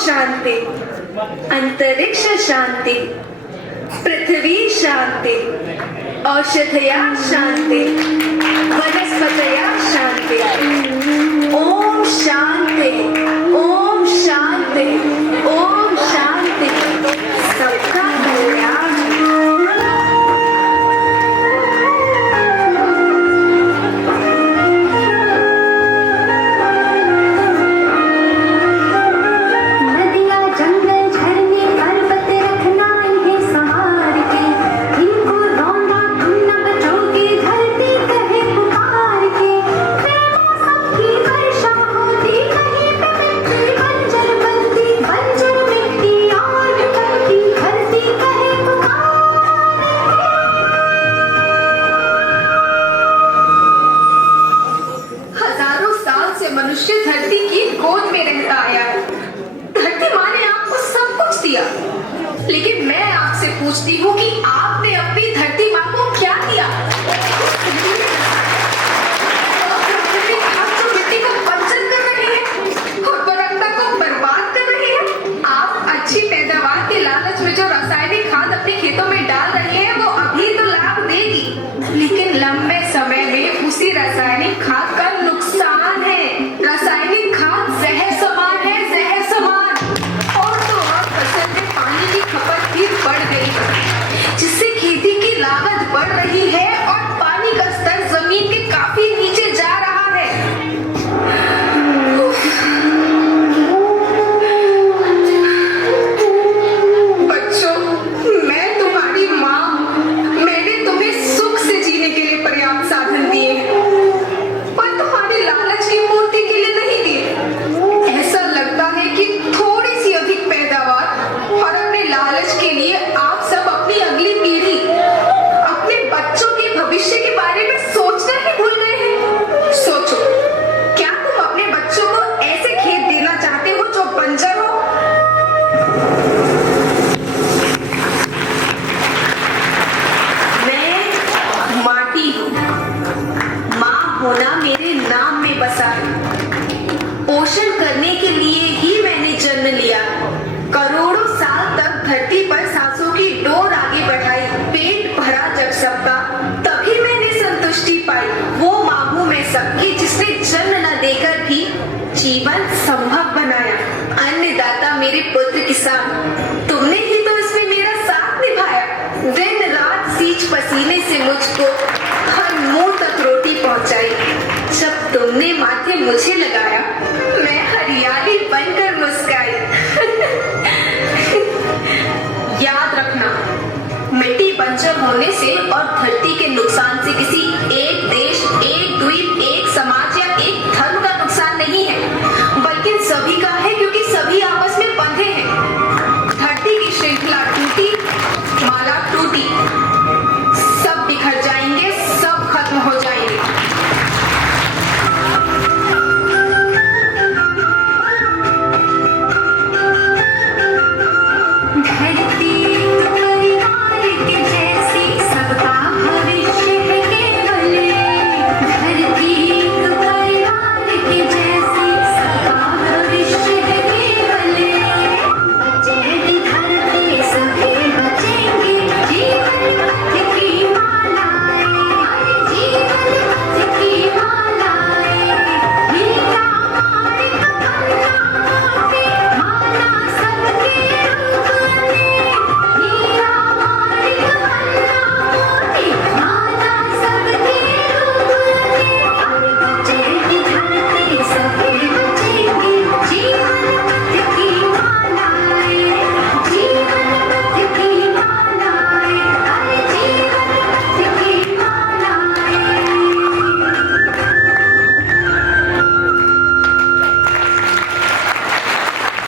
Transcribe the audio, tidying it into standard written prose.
शांति, अंतरिक्ष शांति, पृथ्वी शांति, औषधया शांति, वनस्पतया शांति। ओम शांति, ओम शांति, ओम शांति। सबका कल्याण। मनुष्य धरती की गोद में रहता आया है। धरती माँ ने आपको सब कुछ दिया, लेकिन मैं आपसे पूछती हूँ कि आपने अपनी धरती माँ को क्या दिया? जो मिट्टी को बंजर कर रही है और वनस्पति को बर्बाद कर रही है। आप अच्छी पैदावार के लालच में जो रासायनिक खाद अपने खेतों में डाल रहे हैं वो अभी तो लाभ देगी, लेकिन लंबे समय में उसी रासायनिक खाद का नुकसान है। रासायनिक खाद जहर समान है, जहर समान। और तो और फसल में पानी की खपत भी बढ़ गई, जिससे खेती की लागत बढ़ रही है और पानी का स्तर जमीन के काफी नीचे जा रहा है। बच्चों, मैं तुम्हारी माँ हूँ। मैंने तुम्हें सुख से जीने के लिए पर्याप्त साधन दिए हैं, पर तुम्हारी लालच की पूर्ति के लिए नहीं दिए। ऐसा लगता है कि थोड़ी सी अधिक पैदावार और अपने लालच के लिए आप सब अपनी अगली पीढ़ी, अपने बच्चों के भविष्य के बारे में सोचना ही भूल गए हैं। सोचो, क्या तुम अपने बच्चों को ऐसे खेत देना चाहते हो जो बंजर हो? मैं माटी हूँ। माँ होना मेरे नाम में बसा है। पोषण करने के लिए ही मैंने जन्म लिया। करोड़ों साल तक धरती पर सांसों की डोर आगे बढ़ाई। पेट भरा जब सबका, तभी मैंने संतुष्टि पाई। वो माँ हूँ मैं सबकी, जिसने जन्म न देकर भी जीवन संभव बनाया। अन्नदाता मेरे पुत्र किसान, तुमने ही तो इसमें मेरा साथ निभाया। दिन रात सींच पसीने से मुझको हर मुंह तक रोटी पहुंचाई। जब तुमने माथे मुझे लगाया